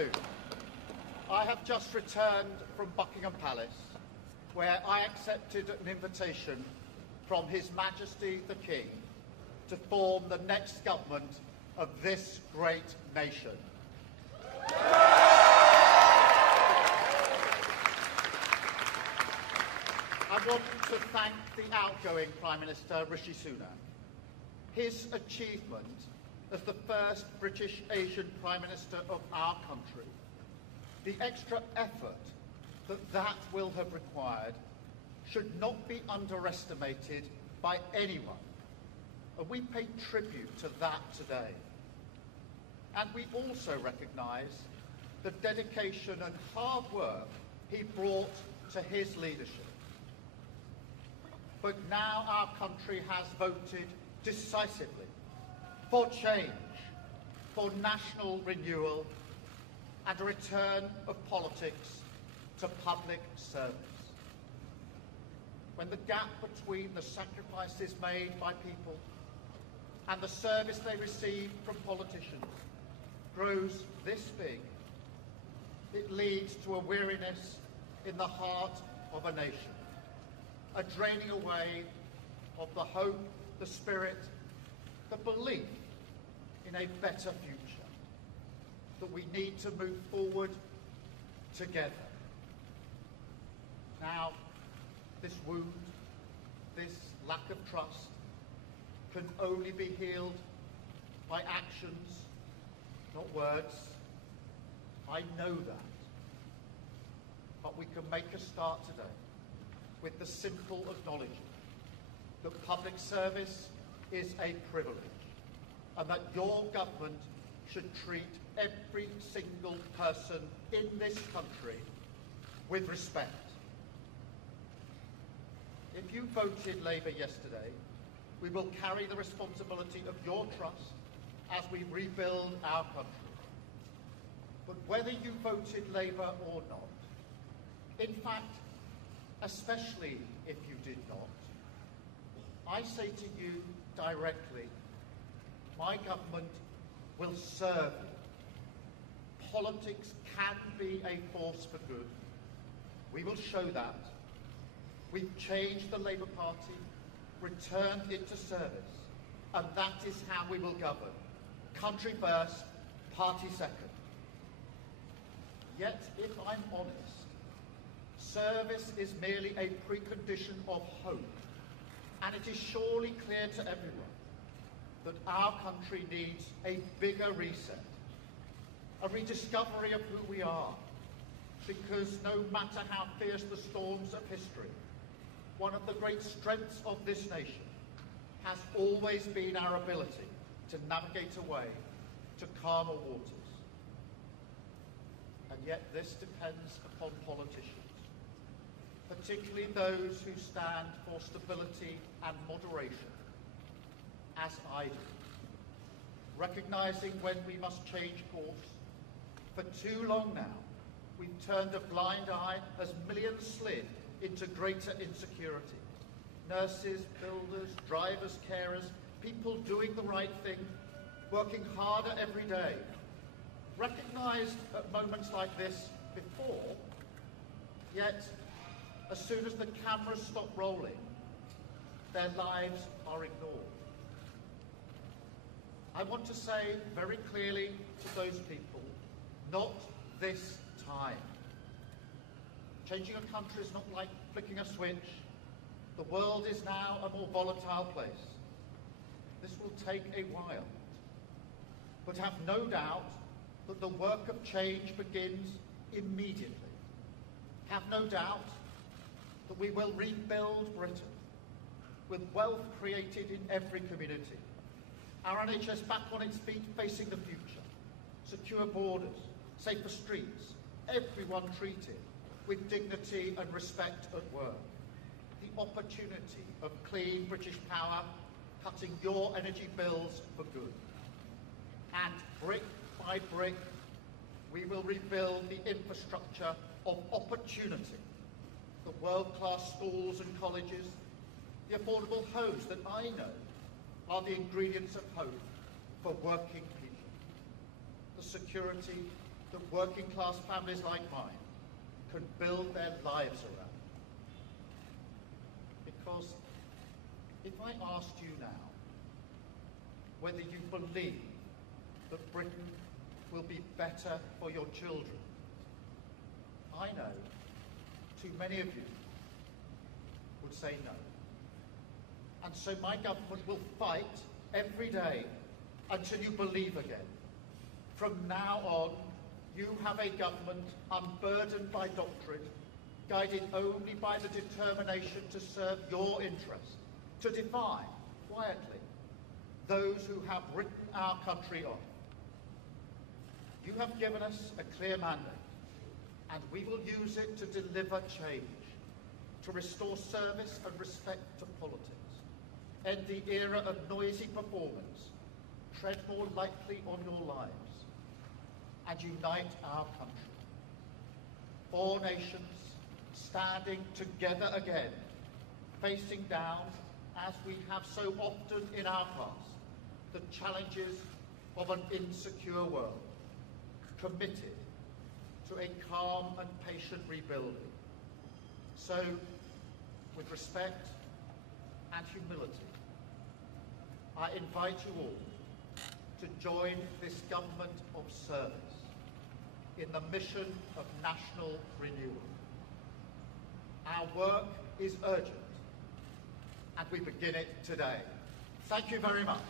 afternoon. I have just returned from Buckingham Palace, where I accepted an invitation from His Majesty the King to form the next government of this great nation. I want to thank the outgoing Prime Minister, Rishi Sunak. His achievement as the first British Asian Prime Minister of our country, the extra effort that will have required, should not be underestimated by anyone. And we pay tribute to that today. And we also recognise the dedication and hard work he brought to his leadership. But now our country has voted decisively for change, for national renewal, and a return of politics to public service. When the gap between the sacrifices made by people and the service they receive from politicians grows this big, it leads to a weariness in the heart of a nation, a draining away of the hope, the spirit, the belief in a better future, that we need to move forward together. Now, this wound, this lack of trust, can only be healed by actions, not words. I know that. But we can make a start today with the simple acknowledgement that public service is a privilege and that your government should treat every single person in this country with respect. If you voted Labour yesterday, we will carry the responsibility of your trust as we rebuild our country. But whether you voted Labour or not, in fact, especially if you did not, I say to you directly, my government will serve you. Politics can be a force for good. We will show that. We've changed the Labour Party, returned it to service, and that is how we will govern. Country first, party second. Yet, if I'm honest, service is merely a precondition of hope, and it is surely clear to everyone that our country needs a bigger reset, a rediscovery of who we are, because no matter how fierce the storms of history, one of the great strengths of this nation has always been our ability to navigate a way to calmer waters. And yet this depends upon politicians, particularly those who stand for stability and moderation, as I do, recognising when we must change course. For too long now, we've turned a blind eye as millions slid into greater insecurity. Nurses, builders, drivers, carers, people doing the right thing, working harder every day, recognised at moments like this before, yet as soon as the cameras stop rolling, their lives are ignored. I want to say very clearly to those people, not this time. Changing a country is not like flicking a switch. The world is now a more volatile place. This will take a while. But have no doubt that the work of change begins immediately. Have no doubt that we will rebuild Britain with wealth created in every community. Our NHS back on its feet facing the future. Secure borders, safer streets, everyone treated with dignity and respect at work. The opportunity of clean British power, cutting your energy bills for good. And brick by brick, we will rebuild the infrastructure of opportunity. The world-class schools and colleges, the affordable homes that I know are the ingredients of hope for working people. The security that working class families like mine can build their lives around. Because if I asked you now whether you believe that Britain will be better for your children, I know too many of you would say no. And so my government will fight every day until you believe again. From now on, you have a government unburdened by doctrine, guided only by the determination to serve your interests, to defy, quietly, those who have written our country off. You have given us a clear mandate, and we will use it to deliver change, to restore service and respect to politics, end the era of noisy performance, tread more lightly on your lives, and unite our country. 4 nations standing together again, facing down, as we have so often in our past, the challenges of an insecure world, committed to a calm and patient rebuilding. So, with respect and humility, I invite you all to join this government of service in the mission of national renewal. Our work is urgent, and we begin it today. Thank you very much.